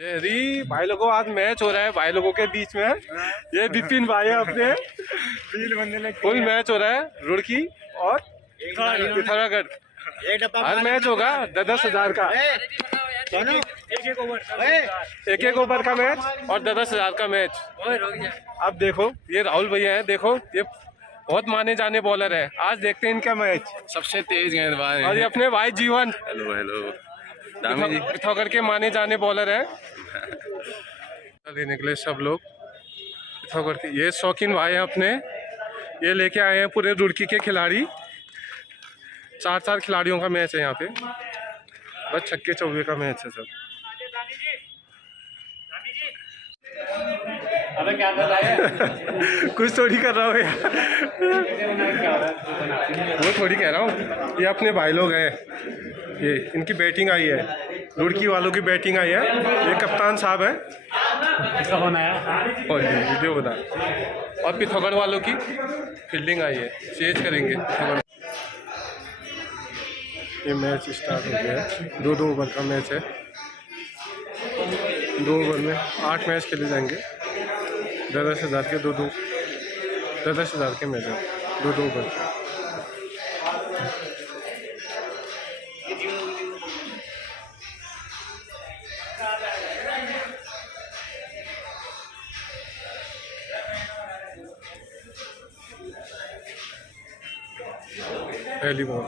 जी भाई लोगों, आज मैच हो रहा है भाई लोगों के बीच में। ये बिपिन भाई है अपने, फुल मैच हो रहा है रुड़की और पिथौरागढ़। आज मैच होगा 10,000 का, एक एक ओवर का मैच और 10,000 का मैच। अब देखो ये राहुल भैया है, देखो ये बहुत माने जाने बॉलर है। आज देखते हैं इनका मैच। सबसे तेज गेंदबाज और ये अपने भाई जीवन हेलो हेलो पिथौरागढ़ के माने जाने बॉलर है। लेने के लिए सब लोग पिथौरागढ़ के ये शौकीन भाई हैं अपने, ये लेके आए हैं पूरे रुड़की के खिलाड़ी। 4 खिलाड़ियों का मैच है यहाँ पे, बस छक्के चौके का मैच है सब। अबे क्या कर रहा है? कुछ थोड़ी कर रहा हूँ यार, वो थोड़ी कह रहा हूँ। ये अपने भाई लोग हैं, ये इनकी बैटिंग आई है, रुड़की वालों की बैटिंग आई है। ये कप्तान साहब है, किसका फोन आया? और ये वीडियो बता। और पिथौरागढ़ वालों की फील्डिंग आई है, चेज करेंगे पिथौरागढ़। ये मैच स्टार्ट हो गया है, 2-2 ओवर का मैच है। 2 ओवर में 8 मैच खेले जाएंगे। 10,000 के 10,000 के मैच है, 2-2 ओवर के। पहली बॉल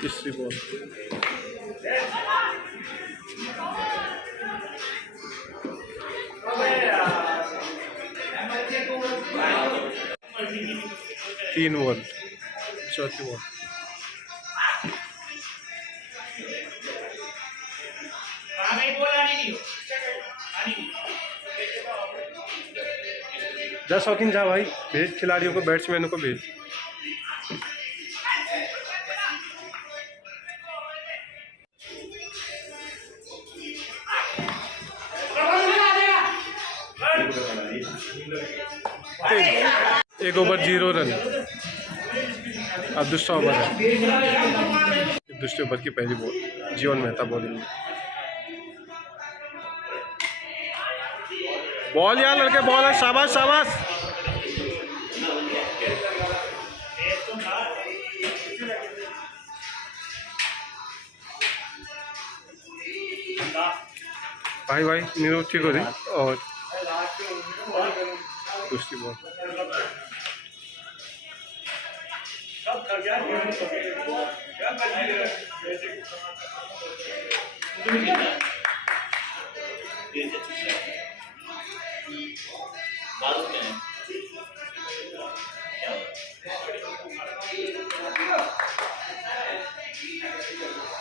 तीसरी बॉल 3 बॉल, चौथी बॉल। जा शौकीन जा भाई, भेज खिलाड़ियों को, बैट्समैनों को भेज। एक ओवर 0 रन। अब दूसरा ओवर है, दूसरे ओवर की पहली बॉल, जीवन मेहता बॉलिंग में। बॉल यार लड़के, बॉल है, शाबाश शाबाश। भाई भाई नीरव ठीक हो रही। और दूसरी बॉल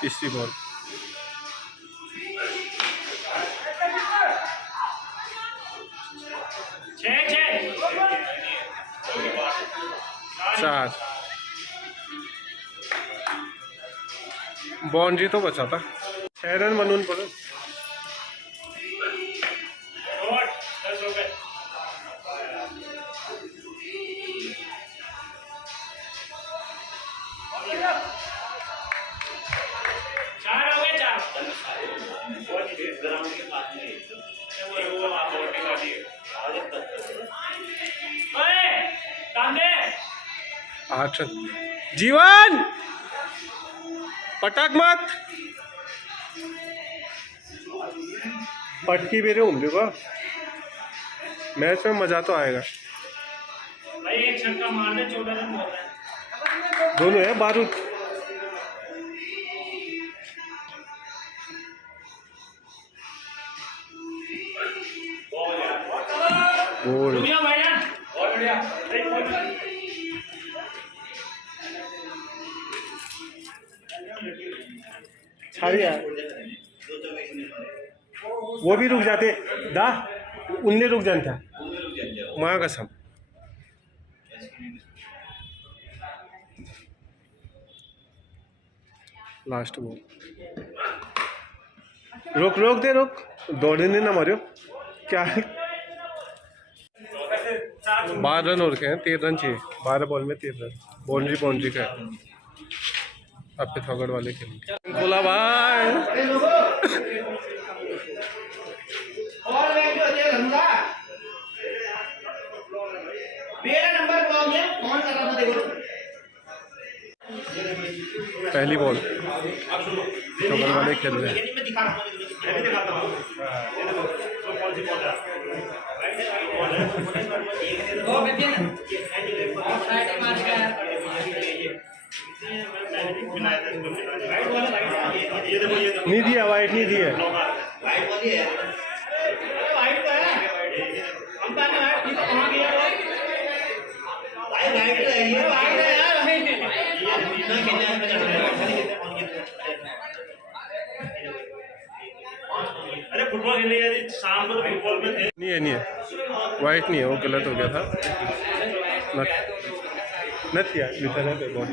तीसरी बॉल 4। बाउंड्री तो बचा था। 6 रन मनून पड़े। जीवन पटक मत, पटकी मेरे उम्र का मैच में मजा तो आएगा। भाई एक छक्का मार दे, 14 रन बोल रहा है। दोनों है बारूद। गोल वो भी रुक जाते दा, उनने रुक जाता माँ कसम। लास्ट बॉल, रोक रोक दे, रोक, दौड़ने ना मारियो क्या है। 12 रन हो रखे हैं, 13 रन चाहिए, 12 बॉल में 13 रन, बाउंड्री बाउंड्री का है। अब पिथौरागढ़ वाले खेल बोला भाई। पहली बॉल पिथौरागढ़ वाले खेल रहे हैं। नहीं दिया, वाइट नहीं दिया। अरे फुटबॉल खेलने गए थे शाम को, तो फुटबॉल में थे। नहीं है, नहीं है, वाइट नहीं है, वो गलत हो गया था। नत किया लिखा था तो बहुत।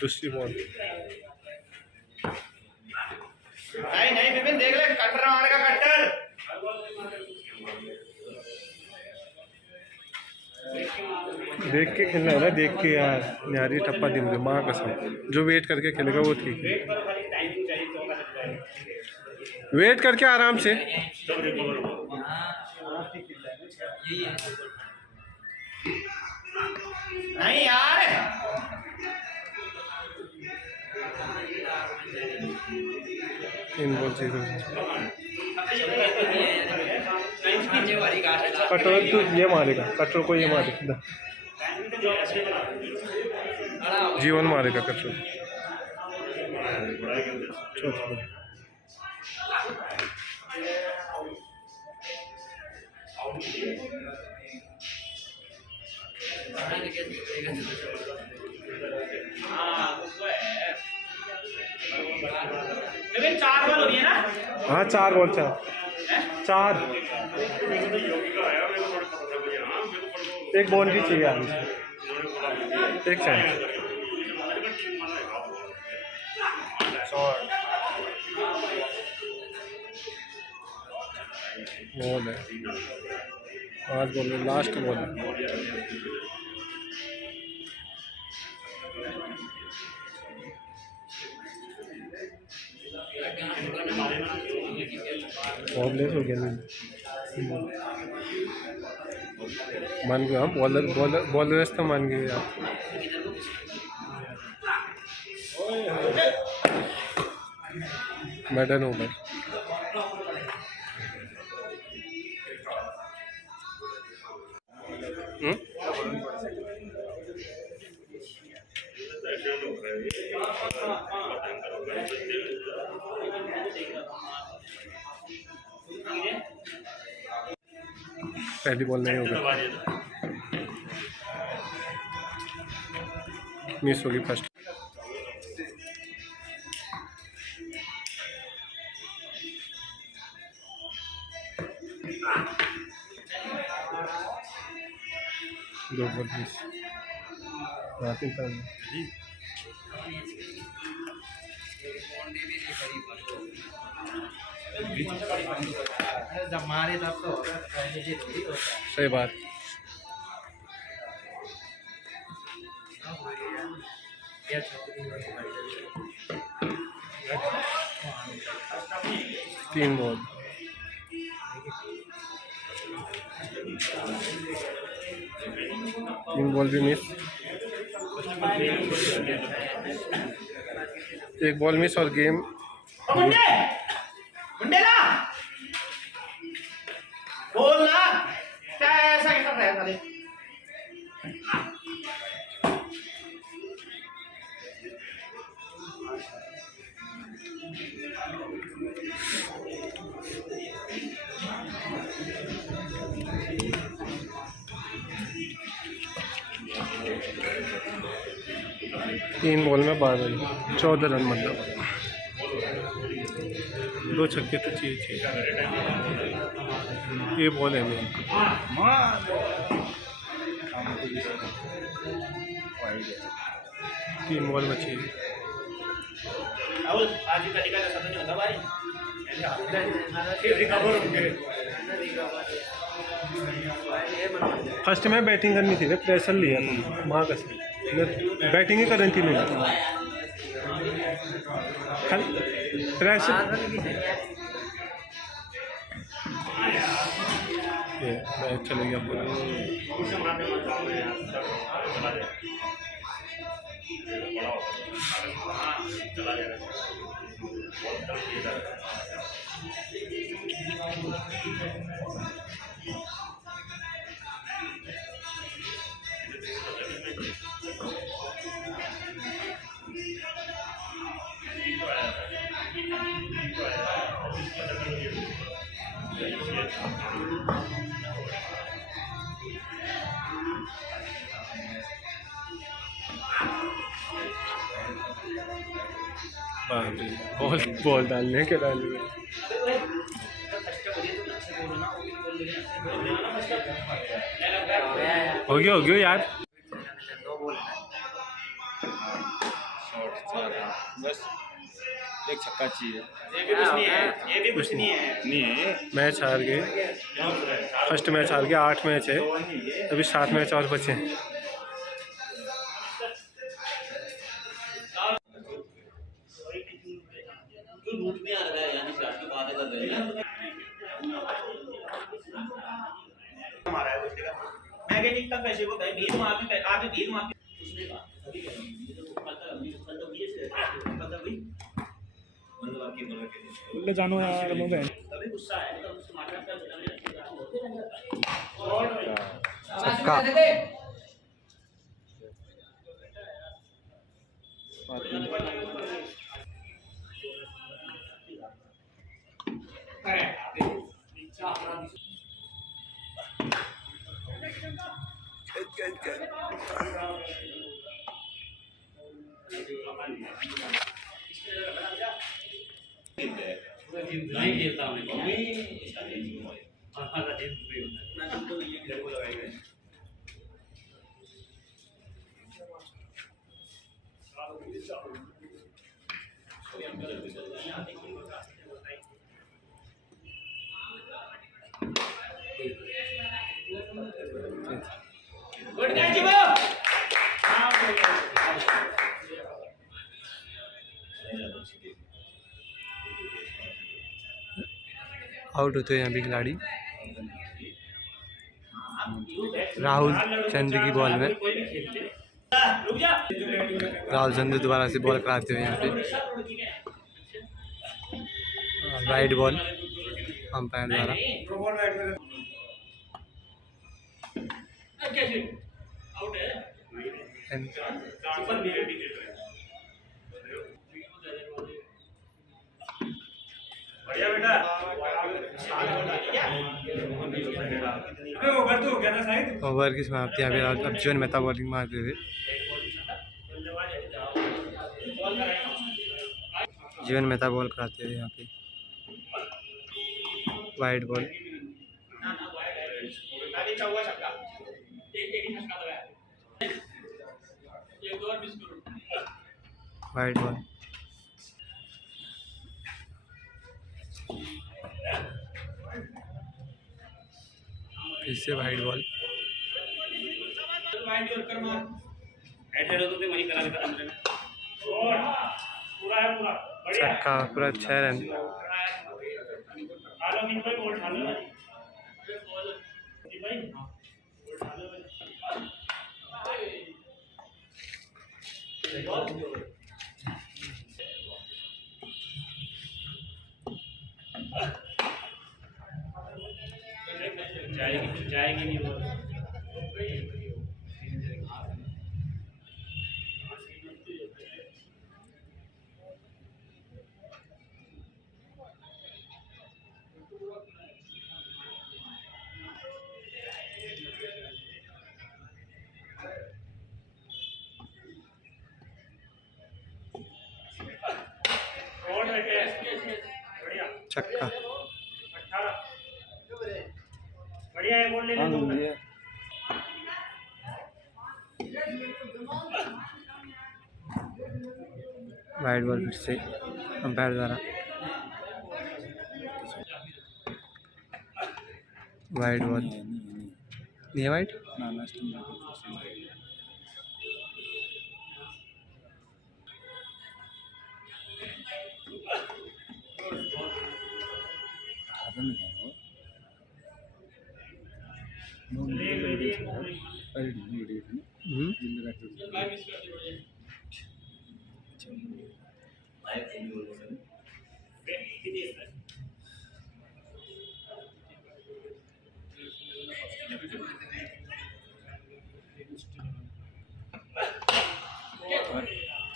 दूसरी बॉल नहीं विपिन देख ले, कटर मारेगा, कटर। देख के खेलना है ना, देख के यार, न्यारी टप्पा दी मुझे माँ कसम। जो वेट करके खेलेगा वो ठीक है, वेट करके आराम से। नहीं यार, इन बॉल चीज़ों कटोर तो ये मारेगा, कटोर को ये मारेगा, जीवन मारेगा कटोर। लेकिन 4 बॉल हो रही है ना। हाँ 4 बॉल, 4 एक बाउंड्री चाहिए आगे, एक साइड। बॉल है 5 बॉल में लास्ट बॉल है। बॉललेस हो गया मान गया, बॉललेस तो मान गए यार। मैडन ओवर, पहली बॉल नहीं होगा, मिस होगी फर्स्ट। दो बॉल मिस, जब मारे तब तो सही बात। तीन बॉल, तीन बॉल भी मिस, एक बॉल मिस और गेम। मुंडेला बोलना क्या ऐसा कर रहा है साले। 3 बॉल में 14 रन, मतलब 2 छक्के तो चाहिए। ये बॉल है मेरी। तीन बॉल बची है। राहुल आज का टिका जैसा तो नहीं होता भाई फिर रिकवर होंगे फर्स्ट में बैटिंग करनी थी ना, प्रेशर लिया था वहाँ का से बैटिंग ही करनी थी मैंने। प्रेशर ये मैच चले गया पूरा। बॉल बॉल डालने के डालने हो गया यार। बस एक छक्का चाहिए। ये भी कुछ नहीं है, ये भी कुछ नहीं है। नहीं है। मैच हार गए, फर्स्ट मैच हार गया। 8 मैच है अभी, 7 मैच और बचे हैं। मैं कह नहीं तक पैसे को भीख मार के आके भीख मार के उसने कहा अभी कह रहा हूं कल तो ये से मतलब भाई मतलब आपकी बोल के ले जानो यार मोबाइल तभी गुस्सा है तो उसको मारना का छक्का नहीं खेलता हूं हां दिन भी होता है तो ये घर को लगाएंगे गुड कैच जी वो आउट होते हैं यहाँ भी खिलाड़ी। राहुल चंद्र की बॉल में, राहुल चंद्र दोबारा से बॉल कराते हुए यहाँ पे वाइड बॉल अंपायर द्वारा। बढ़िया बेटा ओवर तो हो गया ना शायद। ओवर की समाप्ति यहाँ पे अब जीवन मेहता बॉलिंग मारते हुए। जीवन मेहता बॉल कराते हुए यहाँ पे वाइड बॉल। वाइड बॉल इससे वाइड बॉल। छक्का पूरा 6 रन। जाएगी नहीं वो छक्का। बढ़िया है, बोल ले ले दो। वाइड बॉल फिर से अंपायर द्वारा वाइड बॉल नहीं है वाइड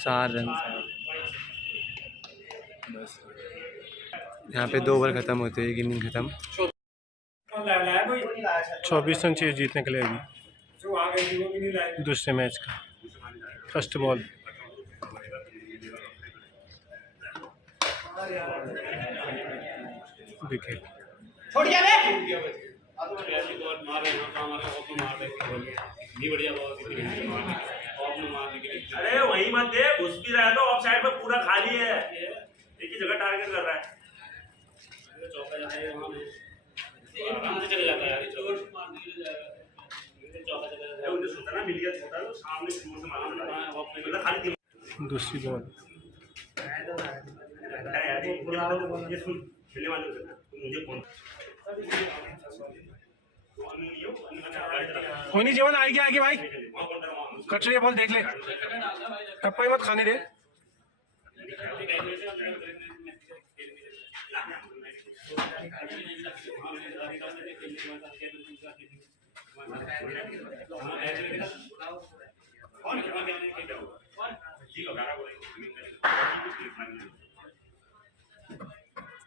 चार रन। यहाँ पे 2 ओवर खत्म होते हैं, इनिंग खत्म। 24 रन चाहिए जीतने के लिए अभी दूसरे मैच का। First ball wicket. छोड़ दिया बे। अरे वही मत दे, घुस भी रहा है तो ऑफ साइड में पूरा खाली है, एक ही जगह टारगेट कर रहा है। आराम से चले जाता है यार, उन्हें सोचा ना मिल गया छोटा तो सामने जोर से मारा खाली। दूसरी बॉल ये सुन खेलने वाले मुझे कौन कोई नहीं, जीवन आएगी आगे भाई। कचरे बॉल देख ले, टप्पा ही मत खाने दे।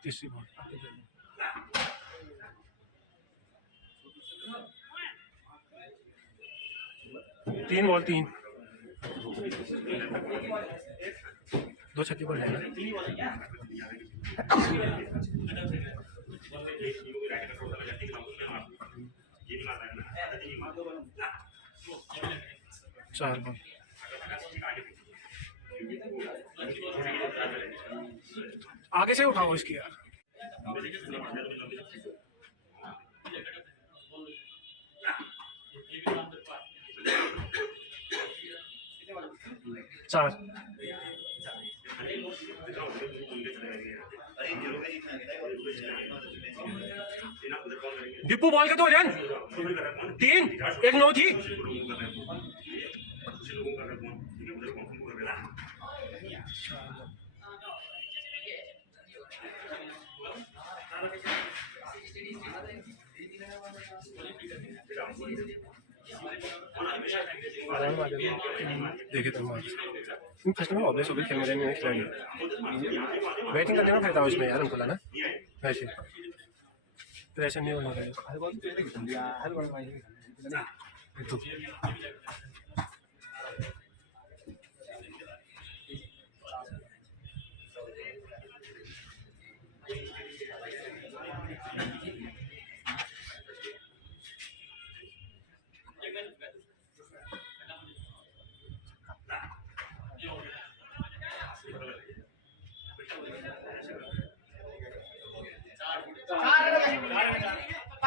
तीसरी बॉल 3 बॉल 3 2 छक्के पर है। चार बॉल आगे से उठाओ इसकी यार। चार डिप्पू बॉल के 2 रन 3 1 9 थी। देखे तुम फर्स्ट में ऑब्वियस हो गई, खेलने देने नहीं खिलाड़ी बैटिंग करने में फायदा हो इसमें यार, हमको लगा वैसे तो ऐसा नहीं होना चाहिए।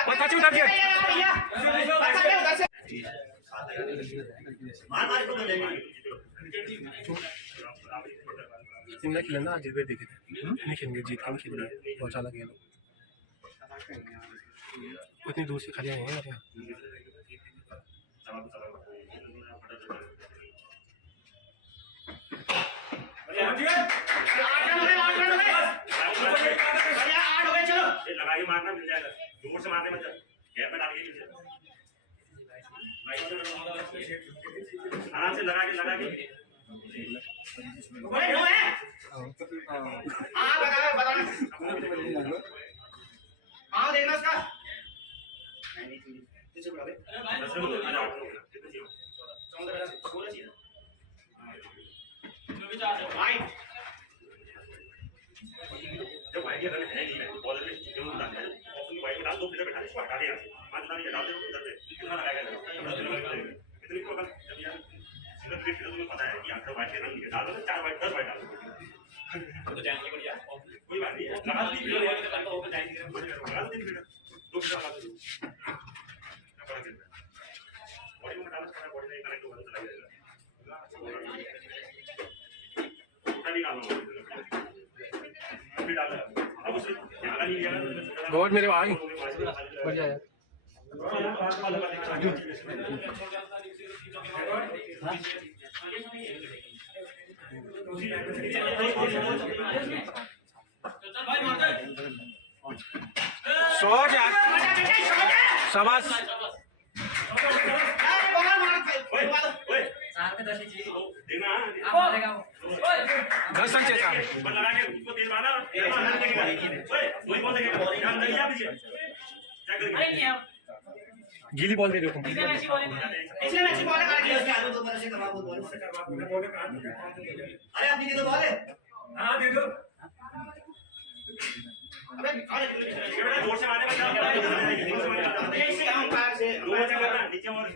पता उधर इनने खेलना आज देखे थे, नहीं खेलेंगे, जीत के नहीं खेलेंगे, बहुत अच्छा लगे लोग उतनी दूर से खड़े हैं यार। लगाई मारना मिल जाएगा, जोर से मारने मत जा, गैप में डाल के आराम से लगा के लगा के जब वाइड है नहीं बॉल में 2 फील्डर बैठा इसको हटा दे यहाँ से 5 उड़ा नहीं डाल दे उधर पे कितना लगाएगा कितनी को अगर जब यार सिंगल फील्ड तो तुम्हें पता है कि आखिर वाइट के रन डाल दो 4 वाइट 10 वाइट डाल दो तो जाएंगे बढ़िया कोई बात नहीं लगा दी फील्ड तो हो जाएंगे लगा दी फील्ड 2 फील्ड लगा दो बॉडी में डालना पड़ा बॉडी में कनेक्ट होगा तो चला जाएगा उठा निकालो अभी डाल अब उसे यहाँ नहीं लिया गॉड मेरे भाई बढ़िया है शॉट यार शाबाश देखना 10 रन चाहिए साहब बल लगा के उसको तेज मारना वही बॉल देखेगा ध्यान दीजिए आप दीजिए क्या करेंगे गीली बॉल दे दो तुम इसलिए मैच बॉल काट दिया उसके आलू दोबारा से करवा बॉल से करवा अरे आप दीजिए तो बॉल है हां दे दो अबे अरे जोर से मारने बच्चा ऐसे हम पैर से जोर से करना नीचे और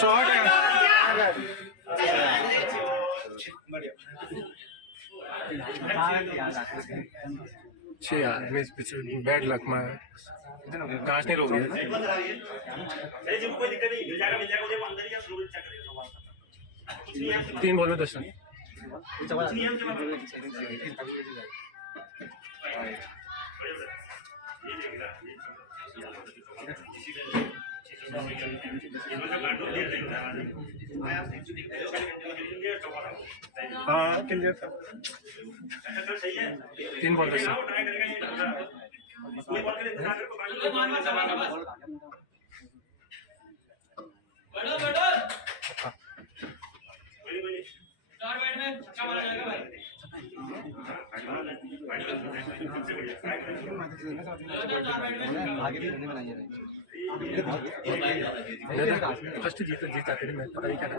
शॉट है छे यार मिस बैड लक में घास नहीं रोक गया अरे जी कोई दिक्कत नहीं मिल जाएगा मुझे अंदर ही स्लो चेक करेगा कुछ नहीं है 3 बॉल में 10 रन कुछ नहीं है मुझे ये देखना हाँ क्लियर था 3 बॉल 10 रन कोई बॉल के लिए इंतजार करो आगे भी रन बनाइए फर्स्ट जीत जाते थे मैं पता नहीं क्या था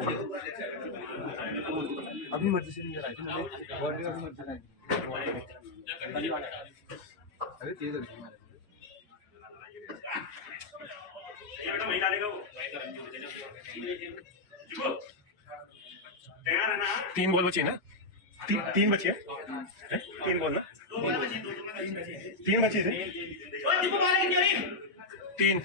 अपनी मर्जी से नहीं कर रहा है बॉडी अपनी मर्जी से अरे तेज हो रही है ये बेटा वही डालेगा वो जुगो तैयार है ना 3 बॉल बची है ना 3 बची है 3 बॉल ना 3 बची थी ओए दीपू मारे कितनी हो रही 3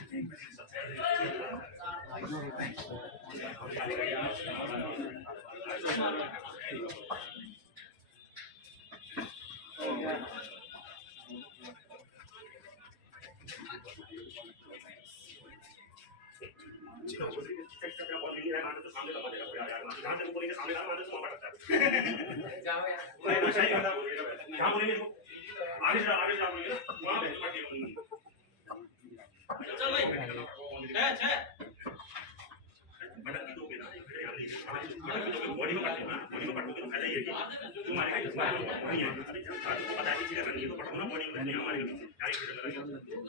बॉडी में काटना बॉडी में काटोगे तो फायदा ये है कि तुम मारेगा इसमें नहीं है तुमको पता है कि चीजें करनी है तो पटना बॉडी में नहीं हमारे क्या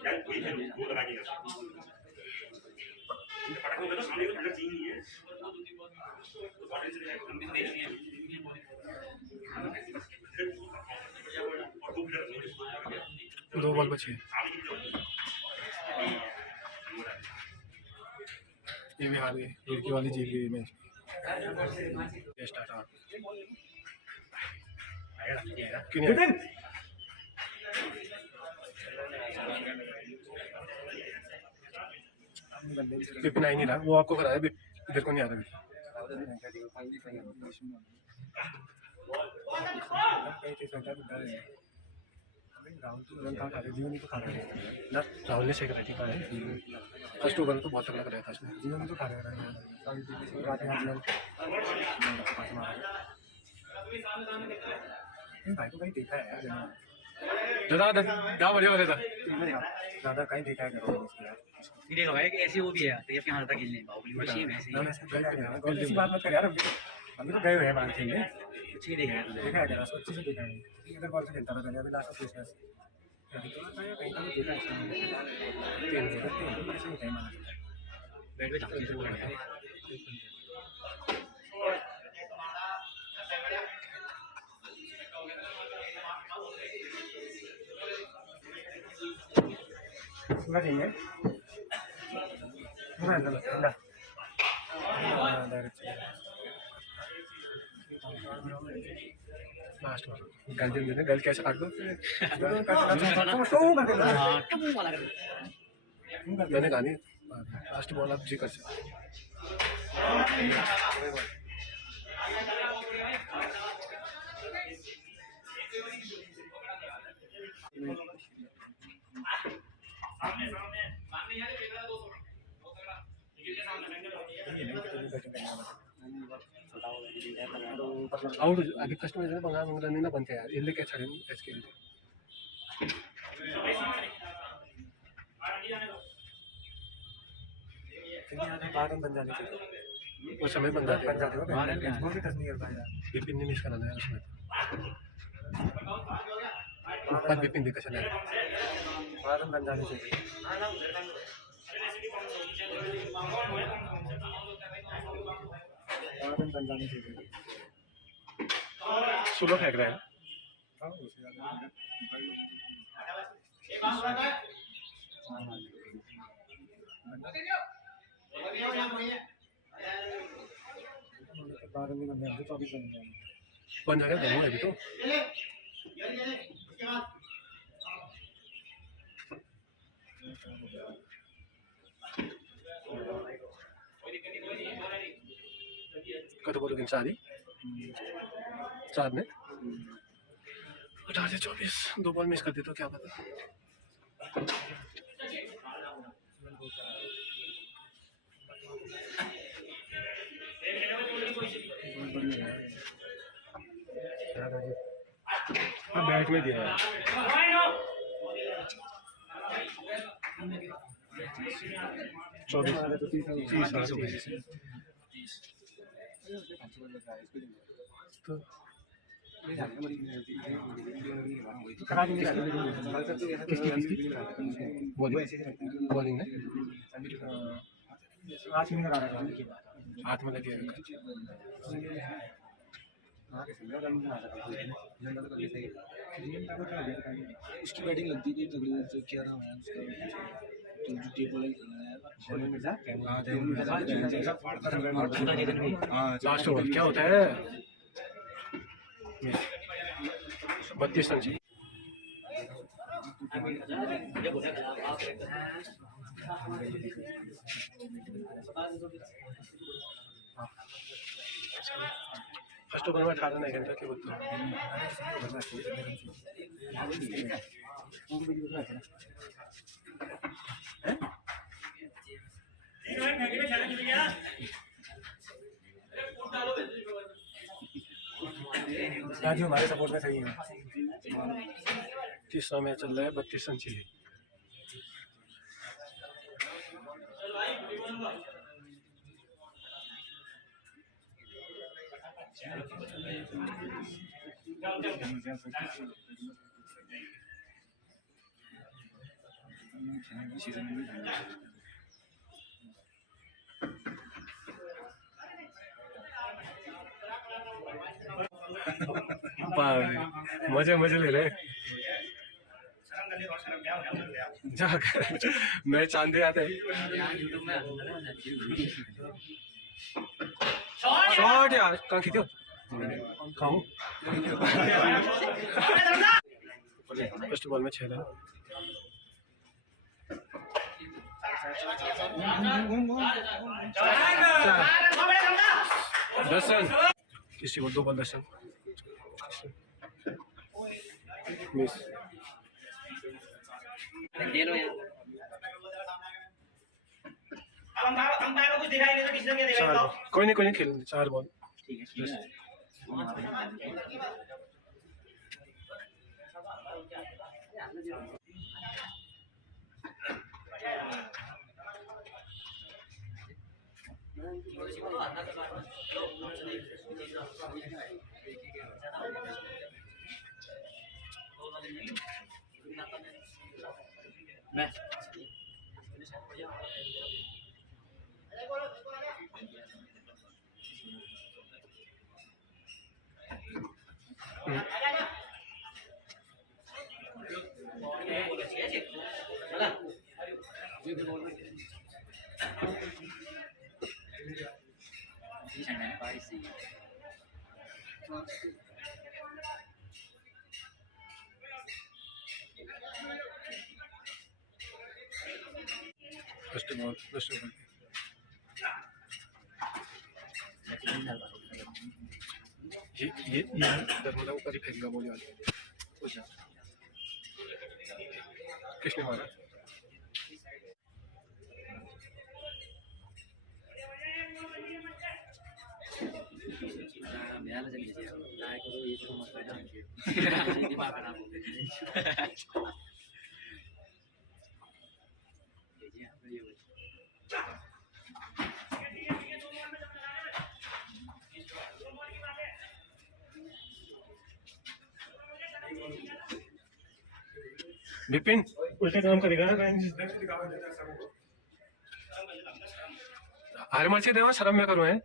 यार कोई है वो लगाइएगा पटाखों में तो सामने को चीज नहीं है तो बॉडी से जाएगा कंपनी नहीं है और 2 बॉल बची है ये भी हार गई रुड़की वाली जीत गई मैच स्टार्ट क्यों नहीं विपिन आई नहीं रहा वो आपको कराया इधर को नहीं आ रहा राहुल ने शेख रेड्डी का है फर्स्ट ओवर तो बहुत लग रहा था उसमें जीवन तो खा रहा है भाई को कहीं देखा है दादा क्या बढ़िया बने था दादा कहीं देखा है देखो भाई ऐसे वो भी है तो ये अपने हाथ तक खेलने बाहुबली मशीन ऐसे ऐसी बात मत कर यार अभी तो गए हुए हैं बाहर खेलने कुछ ही देखा है देखा है जरा अच्छे से देखा है इधर बॉल से खेलता था अभी लास्ट में फेस बैट पे धमकी से बोल रहा है पूरा चाहिए पूरा अंदर लास्ट वाला गल दे गल कैसे काट दो हाँ टू वाला कर मैंने कहा नहीं लास्ट बॉल आप जी कर सकते आउट आगे कस्टमर जरा बंगा मंगला नहीं ना बनते यार इल्ले के छड़े इसके लिए बारह बन जाने चाहिए वो समय बन जाते हो वो भी टच नहीं कर पाएगा विपिन ने मिस कराना है उसमें ऊपर विपिन देखा चला बारह बन जाने चाहिए बारह बन जाने चाहिए सुलो फेंक रहा है बारह में बन जाएंगे 24 बन जाएंगे बन जाएगा दोनों अभी तो कत बोलोगे शादी 4 में 18 से 24 2 बॉल मिस कर दे तो क्या पता हाँ बैट में दिया है चौबीस तो बॉलिंग है हाथ में लगे उसकी बैटिंग लगती थी तो क्या नाम है उसका लास्ट ओवर क्या होता है 32 रन चाहिए फर्स्ट ओवर में 18 नहीं घंटा के बोलते राजू हमारे सपोर्ट में सही है 30 मैच चल रहा है 32 रन चाहिए मजे मजे ले रहे जाकर मैं चांदे आते शॉट यार कहाँ खींचो खाऊं फर्स्ट बॉल में 6 रन दस रन किसी को 2 बॉल 10 रन मिस ये लो यार चार कोई नहीं खेल 4 बॉल ठीक है फर्स्ट बॉल फर्स्ट ओवर ये दरवाजा ऊपर ही फेंका बॉल वाला किसने मारा मेरा चल गया लाइक करो ये तो मत करना दिमाग खराब हो गया विपिन उल्टे काम करेगा ना अरे मर्ची देवा शर्म में करो है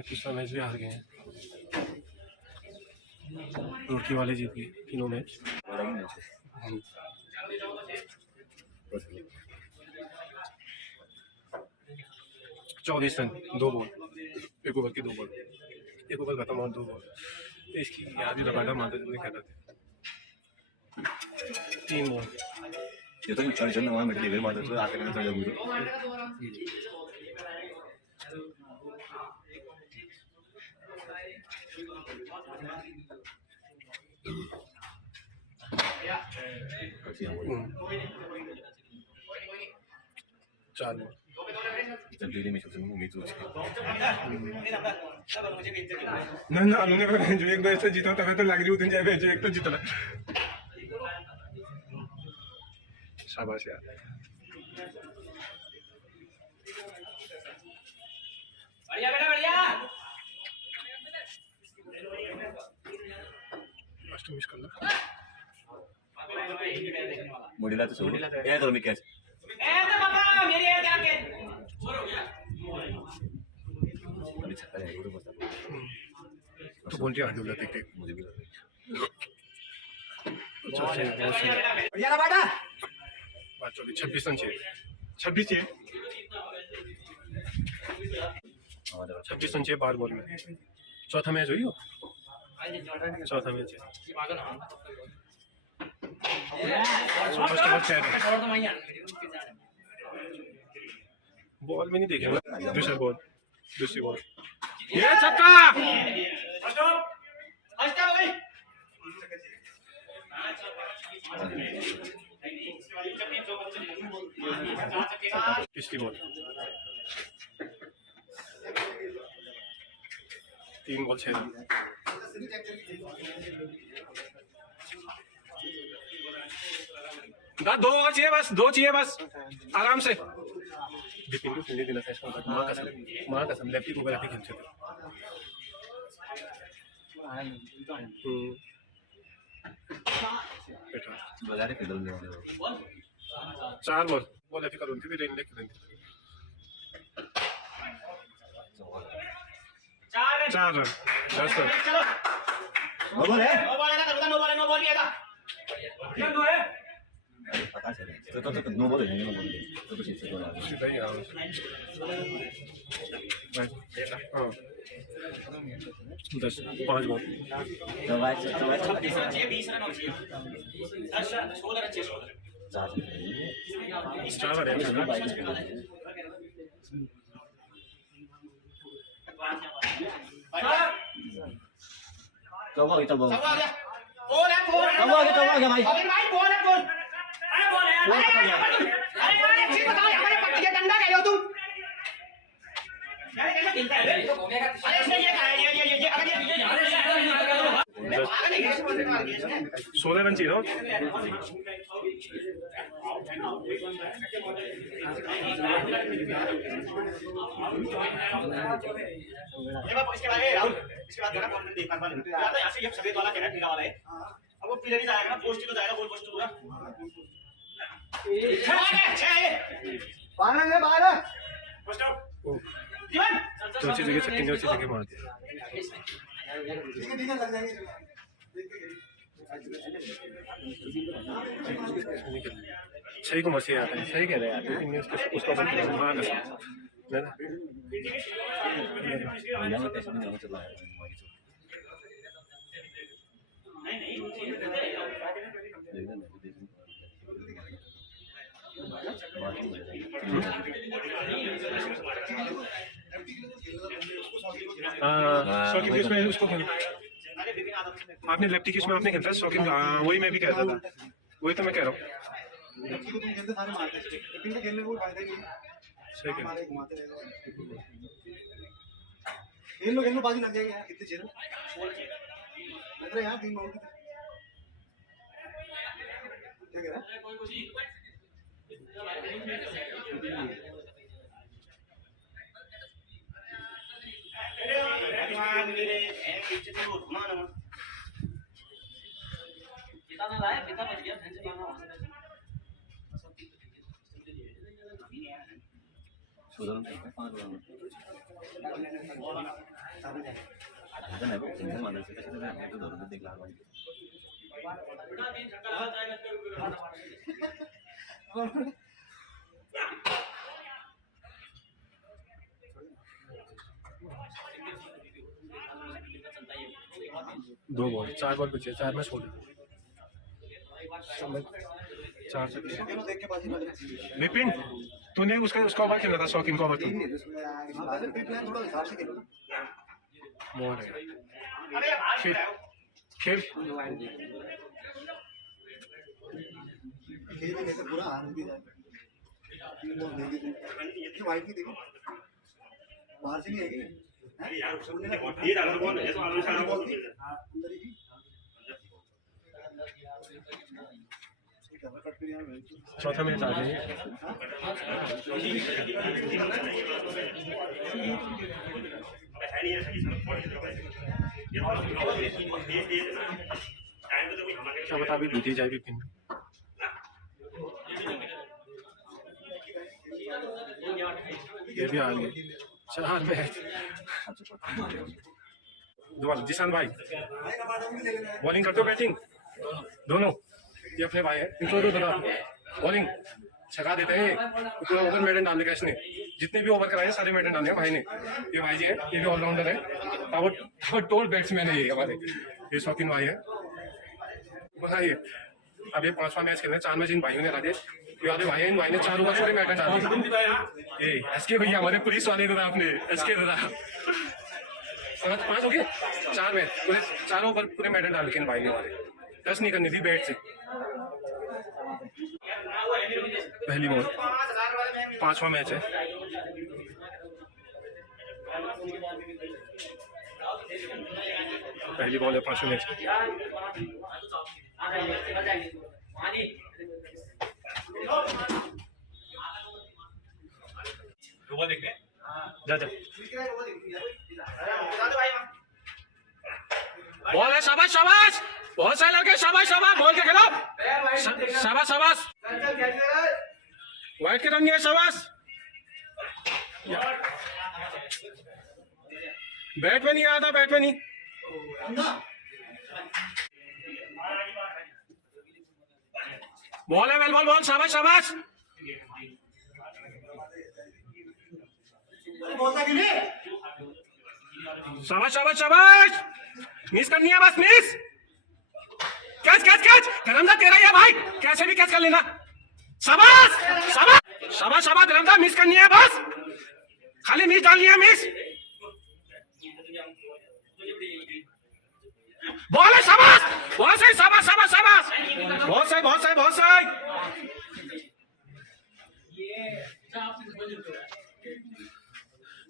पिछला मैच भी हार गए हैं रुड़की वाले जीत गए तीनों मैच 24 रन 2 बॉल एक ओवर की 2 बॉल एक ओवर खत्म और 2 बॉल इसकी याद ही रबाडा माता जी ने कहा था 3 बॉल ये तो चढ़ वहाँ मेरे लेवल माता तो आकर चढ़ जाऊंगी चालू डेली में सबसे उम्मीद होती है ना उन्होंने जो एक बार से जीता तब तो लग रही उतनी जाए जो एक तो जीतना शाबाश यार बढ़िया बेटा बढ़िया लास्ट मिस कर ला मोडीला तो सोड ये तो मैं कैच ऐसे पापा मेरी है क्या के अभी छक्का जाएगा तो बस तो बोल दिया आगे देख देख मुझे भी लगता है बढ़िया बेटा बात चली 26 रन चाहिए 26 चाहिए 26 रन चाहिए 12 बॉल में चौथा मैच हुई हो चौथा मैच है बॉल में नहीं देखेगा दूसरा बॉल दूसरी बॉल ये छक्का पिछली बॉल 3 बॉल 6 रन दो और चाहिए बस 2 चाहिए बस आराम से विपिन को खेलने देना था इसका माँ कसम लेफ्टी को लेफ्टी खेलते थे बाजार के दल में 4 बॉल बॉल लेफ्टी करो थी रेन लेके 4 रन 10 रन नो बॉल है नो बॉल भी आएगा पता चले तो नो बॉल है नो बॉल तो कुछ ऐसे हो रहा है सीधा ही आओ 10 5 बॉल दवाई 26 रन चाहिए 20 रन और चाहिए 10 रन 16 रन चाहिए 4 रन कब आ गया बोल है बोल कब आ गया भाई अबे भाई बोल है बोल अरे बोल है अरे एक चीज बताओ हमारे पत्ती का डंडा कह रहे हो तुम यार कैसे खेलता है अरे इसने ये कहा है ये अगर ये 16 रन चाहिए ना ये बात इसके बाद राहुल इसके बाद करना कॉन्फिडेंस देख पास यार यहाँ से ये सफेद वाला कह रहा है पीला वाला है अब वो पीला नहीं जाएगा ना पोस्ट तो जाएगा गोल पोस्ट पूरा 12 है 12 पोस्ट आउट जीवन तो अच्छी जगह छक्के ने अच्छी जगह मार दिया सही को मसी आता है सही कह रहे हैं यार लेकिन उसका अपन दिमाग है ना शौकीन किस में उसको आपने लेफ्टी किस में आपने खेलता है शौकीन वही मैं भी कहता था वही तो मैं कह रहा हूँ सही कह खेल लो बाजी लग जाएगी यार कितने चेहरे लग रहा है यार 3 बाउंड क्या कह रहा है पिता ने लाया पिता बच गया भैंस मारना सुधरन है 5 रन नहीं वो सिंगल मारने से कैसे मैं तो दौड़ देख रहा हूं दो बॉल 4 बॉल बचे 4 में छोड़ 4 से देख के बाजी लग रही है विपिन तूने उसका ओवर खेला था शौकीन को ओवर तू थोड़ा हिसाब से खेलो मोर है खेल खेल खेल लेकर पूरा हार भी जाए ये वाइट की देखो बाहर से नहीं आएगी ये डालो बॉल ऐसा आलू सारा बॉल अंदर ही चौथा मैच आ गया क्या बता अभी बीती जाए विपिन ये भी आ गए 4 मैच दोबारा जिशान भाई बॉलिंग करते हो बैटिंग दोनों ये अपने भाई है इनको दो बॉलिंग छका देते हैं पूरा ओवर मेडन डालने का इसने जितने भी ओवर कराए हैं सारे मेडन डालने हैं भाई ने ये भाई जी है ये भी ऑलराउंडर है टोल बैट्समैन है ये हमारे ये शौकीन भाई है बताइए अब ये 5वां मैच खेलना है 4 मैच इन भाइयों ने हरा दिए ये वाले भाई इन भाई ने 4 ओवर पूरे मेडन डाले ये एसके भैया हमारे पुलिस वाले दादा आपने एसके दादा 5 हो गए 4 मैच पूरे 4 ओवर पूरे मेडन डाल के इन भाई ने हमारे 10 नहीं करनी थी बैट से पहली बॉल 5वां मैच है पहली बॉल है 5वें मैच जा जा बॉल है शाबाश शाबाश बहुत सारे लड़के शाबाश शाबाश बोल के खेलो शाबाश शाबाश वाइट के रन नहीं है शाबाश बैट में नहीं आया था बैट में नहीं बॉल है वेल बॉल बॉल शाबाश शाबाश बोलता कि नहीं शाबाश शाबाश शाबाश, मिस करनी है बस, मिस। कैच कैच कैच, धर्मदा तेरा ही है भाई, कैसे भी कैच कर लेना। शाबाश शाबाश शाबाश शाबाश धर्मदा, मिस करनी है बस, खाली मिस डालनी है, मिस। बॉल है, शाबाश, बहुत सही, शाबाश शाबाश शाबाश, बहुत सही बहुत सही बहुत सही।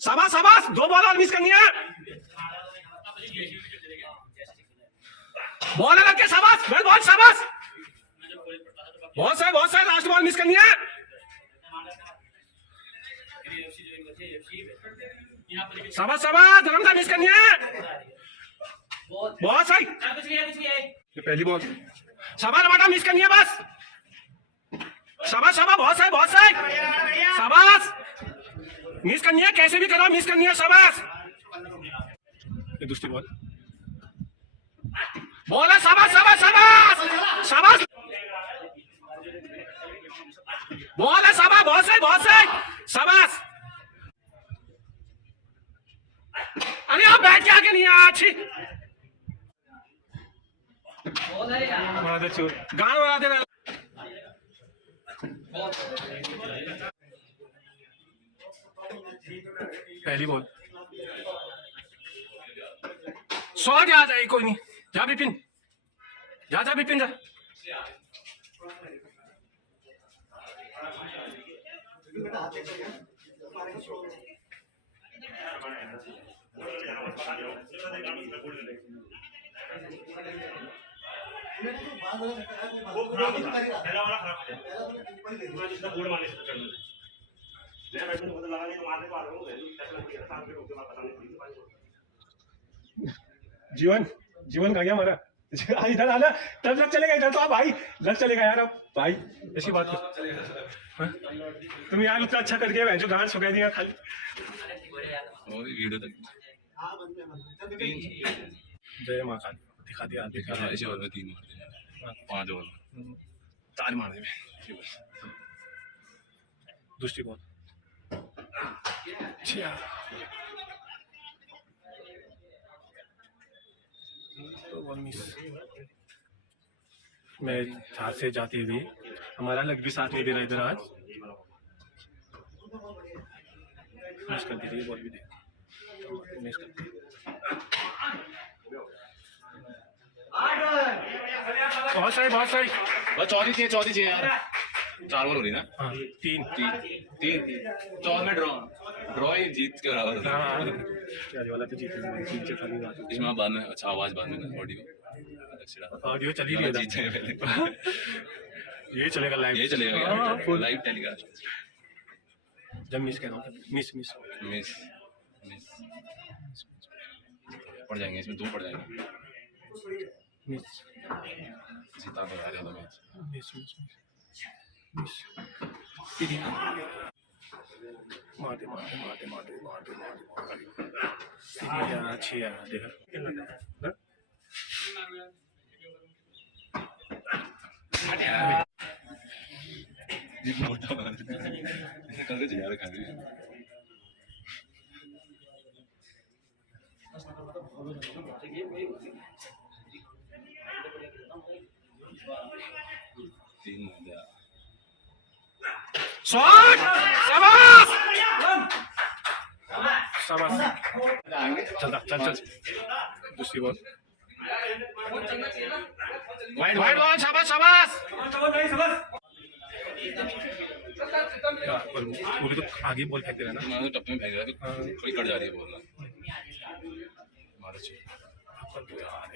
शाबाश शाबाश, 2 बॉल और मिस करनी है। बॉल है लड़के, शाबाश, वेल बॉल, शाबाश, बहुत सही बहुत सही, लास्ट बॉल मिस करनी है। शाबाश शाबाश धर्मदा, मिस करनी है, बहुत सही। ये पहली बॉल, शाबाश बेटा, मिस करनी है बस, शाबाश शाबाश, बहुत सही बहुत सही, शाबाश, मिस करनी है, कैसे भी करो मिस करनी है, शाबाश। ये दूसरी बॉल, बॉल है, शाबाश शाबाश शाबाश शाबाश, बॉल है, शाबाश, बहुत सही बहुत सही, शाबाश। अरे आप बैठ के आगे नहीं है, अच्छी गान बना दे। पहली बॉल, शॉट आ जाए, कोई नहीं, जा बिपिन, जा जा बिपिन जा। बेटा हाथ चेक कर यार, मारेगा स्लो। मैंने तो बात बता सकता है, कोई वो बात खराब नहीं था, करेगा। पहला वाला खराब था, पहला तो टिप्पणी ले पूरा जितना बोर्ड मारने से करना है। मैं बैठने को लगा नहीं तो मारने को आ रहा हूँ, कैसे लग गया साथ में होके बात बताने को। जीवन जीवन कहा गया हमारा, इधर आना, तब लग चलेगा, इधर तो आप भाई, लग चलेगा यार, अब भाई ऐसी बात है। तुम यार उतना अच्छा करके जो गान सुखा दिया खाली। वीडियो तक हां मन में चल बेटा। जय मां काली, दिखा दिया दिखा दिया। ऐसे और 3 मार दे, 5 और 4 मार दे। दूसरी बॉल, तो मिस। मैं हाथ से जाते हुए, हमारा लग भी साथ में दे रहा इधर आज, मिस कर दी ये बॉल भी दे, मिस कर दी। बहुत सही बहुत सही, बस चौथी चाहिए यार, 4 ओवर हो रही ना। हाँ 3 4 में ड्रॉ ही जीत के बराबर होता है। हाँ वाला तो जीत से खाली बात है। इसमें बाद में अच्छा आवाज बाद में ऑडियो ऑडियो चली रही है, जीत जाए पहले, ये चलेगा लाइव, ये चलेगा हाँ, full। Live telecast. जब मिस कह रहा हूँ, मिस मिस मिस मिस पड़ जाएंगे, इसमें 2 पड़ जाएंगे। मिस जीता तो यार ये मैच। मिस मिस मिस मारते मारते मारते मारते मारते मारते अच्छी है, देखा मोटा मार कल से यार खा रही है। शॉट, शाबाश शाबाश, चल चल चल, दूसरी बॉल, वाइड वाइड बॉल, शाबाश शाबाश। वो भी तो आगे बॉल फेंकते रहना, मैं तो टप में फेंक रहा था, थोड़ी कट जा रही है बॉल ना। मारो चाहिए,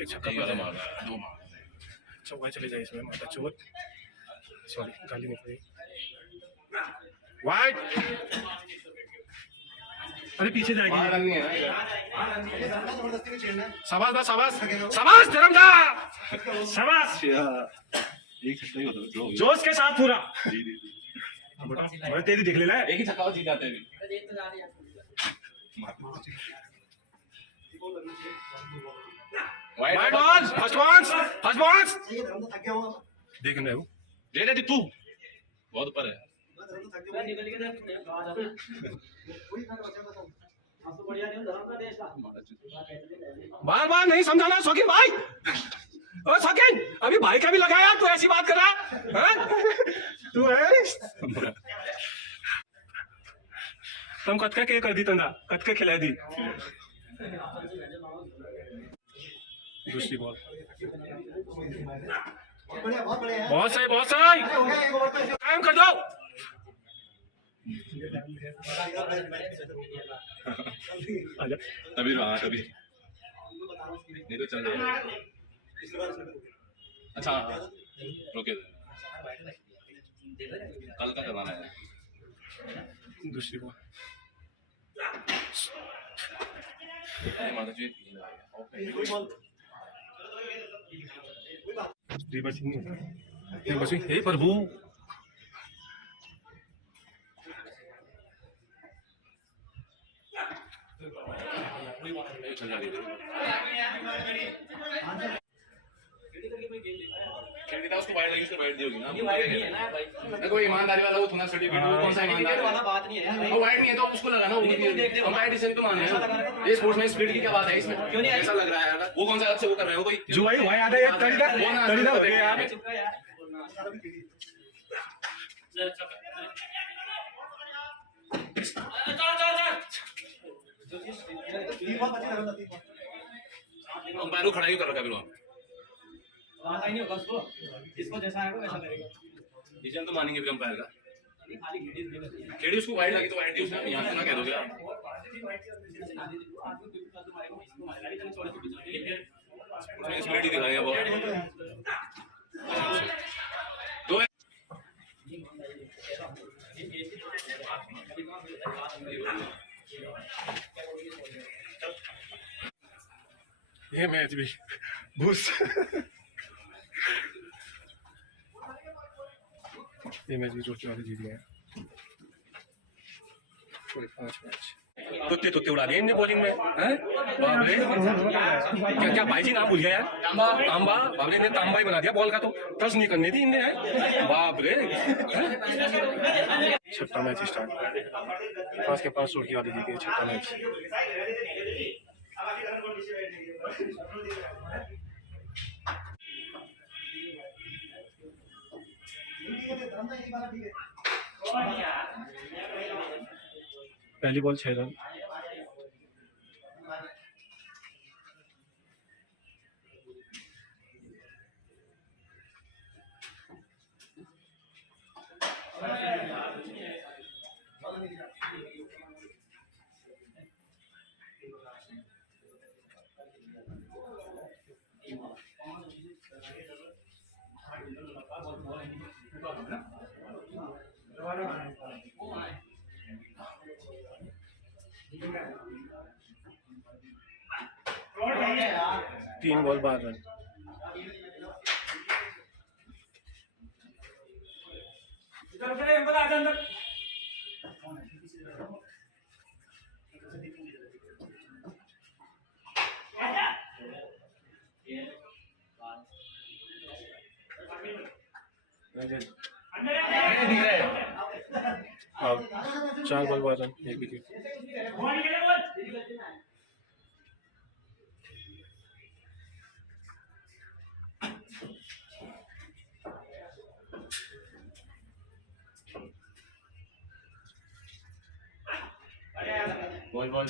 एक छक्का वाला मार, 2 मार, चौका चले जाए इसमें, माता चोट, सॉरी गाली निकली, वाइड, अरे पीछे जाएगी, जबरदस्ती में छेड़ना है। शाबाश बस शाबाश शाबाश धर्मदा, शाबाश, एक छक्का ही होता है ड्रॉ। जोश के साथ पूरा बेटा, मैं तेरी देख लेना है। एक ही छक्का जीत जाते हैं। वाइड बॉल, फर्स्ट बॉल सही है, धर्म तो थक गया होगा। देख रहे हो, दे दे टिप्पू, बहुत ऊपर है। धर्म तो थक गया होगा। कोई ना बचा बताओ। बार बार नहीं समझाना शौकीन भाई। ओ शौकीन, अभी भाई का भी लगाया, तू ऐसी बात कर रहा है? तू है तुम कद का कर दी तंदा, कद के खिला दी। दूसरी बॉल बहुत बढ़िया है। बहुत सही, बहुत सही, हो गया एक ओवर तो ऐसे कायम कर दो। आजा। तभी हाँ तभी नहीं तो चल जाएगा। अच्छा हाँ, रोके कल का करवाना है। दूसरी बॉल माता जी हे प्रभु, चल जा रही खेल था उसको वाइड लगी, उसको वाइड दी होगी ना। देखो ईमानदारी वाला वो थोड़ा सर्टिफिकेट, वो कौन सा ईमानदार वाला है? बात नहीं है वो वाइड नहीं है तो उसको लगाना, वो कंपायर डिसीजन तो माने ये स्पोर्ट्स में स्पीड की क्या बात है इसमें? क्यों नहीं ऐसा लग रहा है यार? वो कौन सा अच्छे वो कर रहे हो कोई जो भाई भाई आधा एक तरीका हो गया यार। तीन बॉल बची रहा था, तीन बॉल। अंपायर को खड़ा ही कर रखा है बिल्कुल। नहीं होगा उसको, इसको जैसा आएगा वैसा करेगा। डिसीजन तो मानेंगे भी अंपायर का। खाली घेड़ी दे, खेड़ी उसको वाइड लगी तो वाइड दी उसने, यहाँ से ना कह दोगे आप। उसमें स्पीड ही दिखाएगा बहुत। तो ये मैच भी भूस। ये मैच भी रोटी वाले जीत गए। पूरे 5 मैच तुत्ते तुत्ते उड़ा दिए इनने बॉलिंग में, हैं? बाप रे, क्या क्या भाई जी नाम भूल गया यार। तांबा, तांबा, बाप रे, ने तांबा ही बना दिया बॉल का, तो टच नहीं करनी थी इनने, है बाप रे। छठा मैच स्टार्ट, 5 के 5 रोटी वाले जीत गए। छठा मैच पहली बॉल 6 रन। तीन बॉल 12 रन। अब 4 ball 12 run, 1 wicket. Ball ball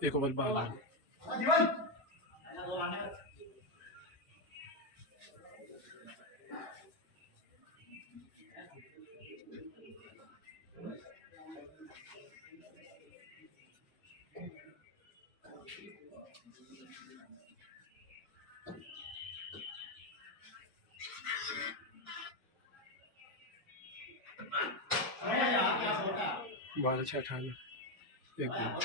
एक ओवर 12 रन। 12/6/98 एक मिनट।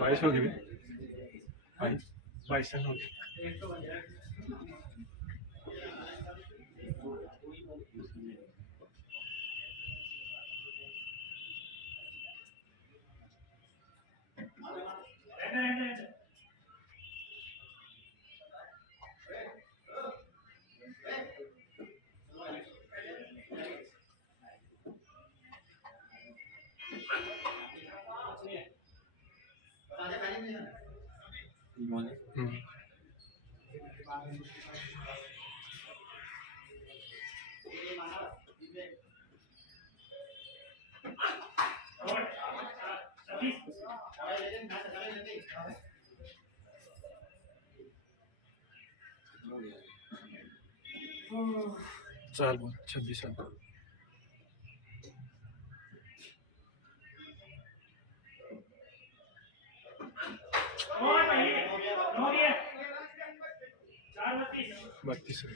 बाईस होगी भी, 22 रन होगी। चाल बॉल 26 रन। बत्तीस रन।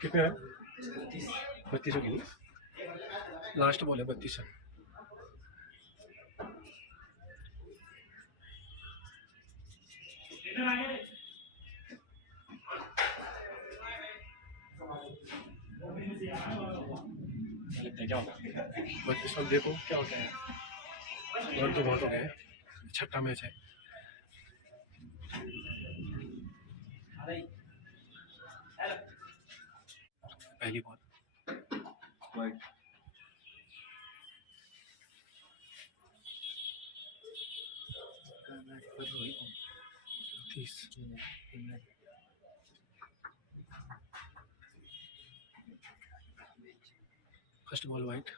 कितने रन? 32 होगी। लास्ट बॉल है 32 रन। बत्तीस रन देखो क्या होता है। रन तो बहुत हो गए, छठा मैच है। पहली बॉल 30। First ball white.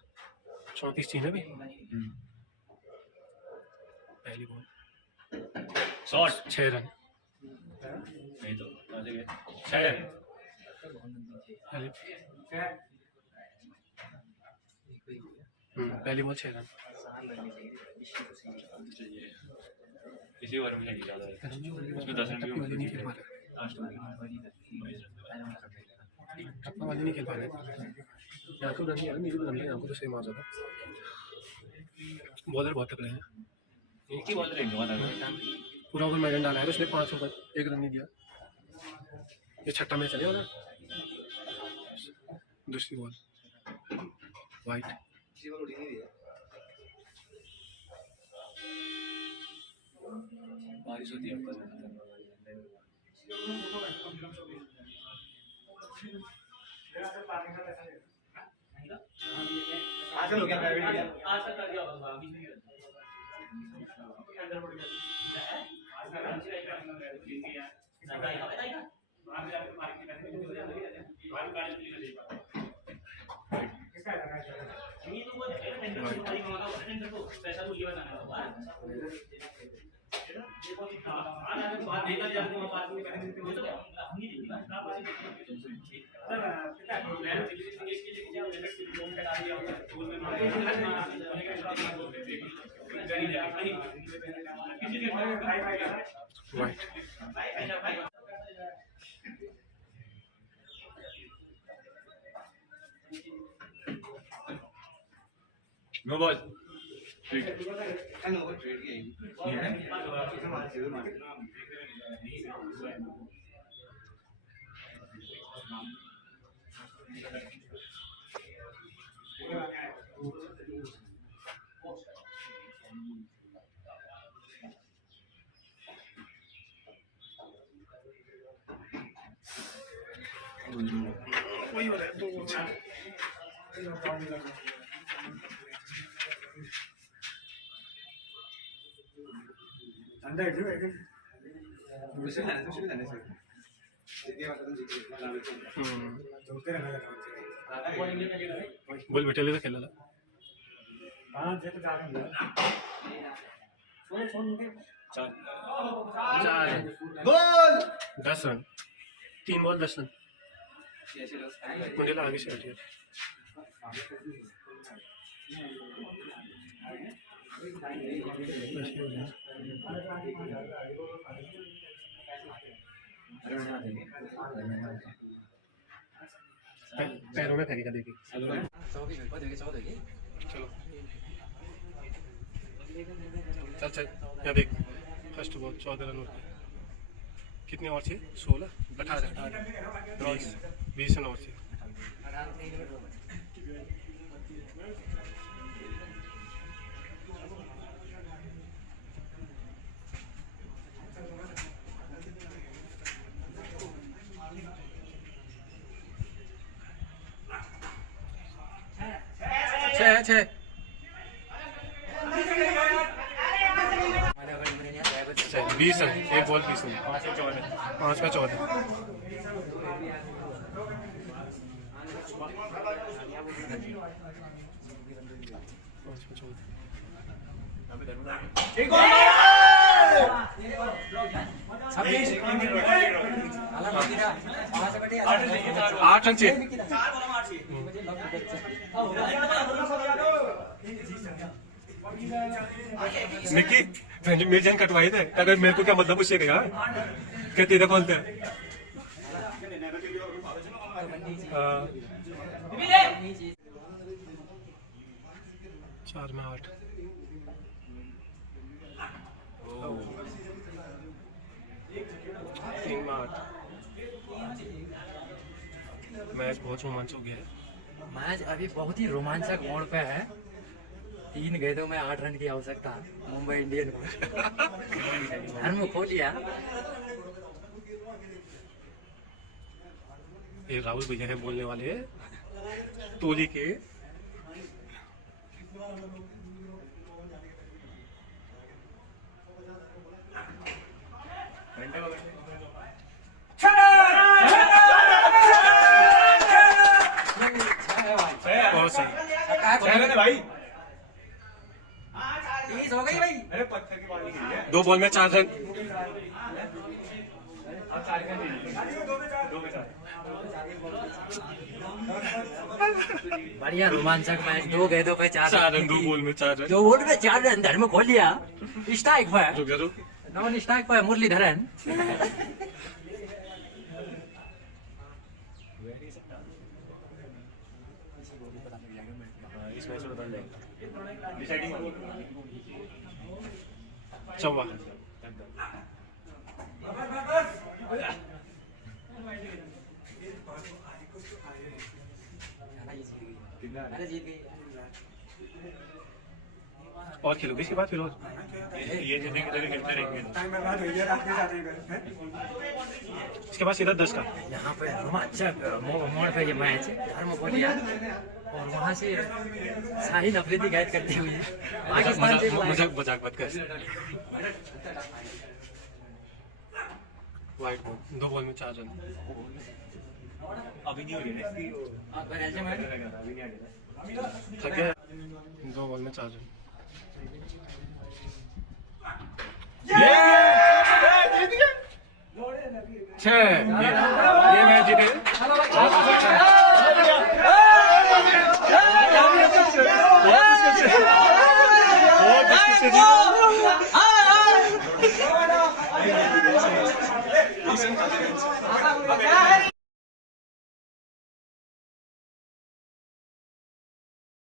34 चाहिए भी। पहली बॉल शॉट 6 रन। नहीं तो 6 रन। पहली बॉल 6 रन। इसी ओवर में नहीं ज्यादा है, उसमें 10 रन भी वाली नहीं खेल पा रहे। टप्पा वाली नहीं खेल पा रहे। यहाँ को रन नहीं आ रहा, मेरी रन है, यहाँ को तो सही मार जाता। बॉलर बहुत तगड़े हैं। एक ही बॉल रहेंगे पूरा ओवर मैदान डाला है, उसने 5 ओवर 1 रन नहीं दिया। ये छठा मैच है ना। दूसरी बॉल वाइट। बारिश होती है आजकल हो गया प्राइवेट आजकल कर दिया होगा बीच में पैसा तो ये बताना होगा नो बॉल अंदर इधर बैठ दूसरे जाने दूसरे जाने से जीते मतलब जीते चलते रहना बोल बेटे ले खेला हां जे तो जा रहे हैं फोन चार गोल 10 रन 3 बॉल 10 रन मुझे आगे से हटिए पैरों में फेंकेगा देखिए चलो चल चल यहाँ देख फर्स्ट बॉल 14 रन होते कितने over the 16 18 20 run over the छः 20 रन एक बॉल 20 रन 5 में 14 8 रन चाहिए निक्की मेरी जान कटवाई थे अगर मेरे को क्या मतलब उससे कहा क्या तेरा कौन था 4 में 8 3 में 8 मैच बहुत रोमांच हो गया है मैच अभी बहुत ही रोमांचक मोड़ पे है 3 गेंदों में 8 रन की आवश्यकता मुंबई इंडियन को धर्म खो लिया ये राहुल भैया है बोलने वाले टोली के बहुत सही भाई 30 हो गई भाई अरे पत्थर की बॉल गिरी है 2 बॉल में 4 रन बढ़िया रोमांचक मैच 2 गेंदों पे 4 रन 2 बॉल में 4 रन 2 बॉल पे 4 रन धर्म खो लिया स्ट्राइक पर रुक नॉन स्ट्राइक पर मुरलीधरन चौवा अरे जीत गई और खेलोगे इसके बाद फिर और ये जितने खेलते रहेंगे टाइम बर्बाद हो गया रात के जाते हैं इसके बाद सीधा 10 का यहाँ पे रोमांचक मोड़ पे ये मैच धर्म को लिया और वहाँ से शाहीन अफरीदी कैद करती हुई पाकिस्तान टीम मजाक मजाक मत कर वाइट बॉल 2 बॉल में 4 रन अभी नहीं हो रही थक गया 2 बॉल में 4 रन छह ये मैच जीते बहुत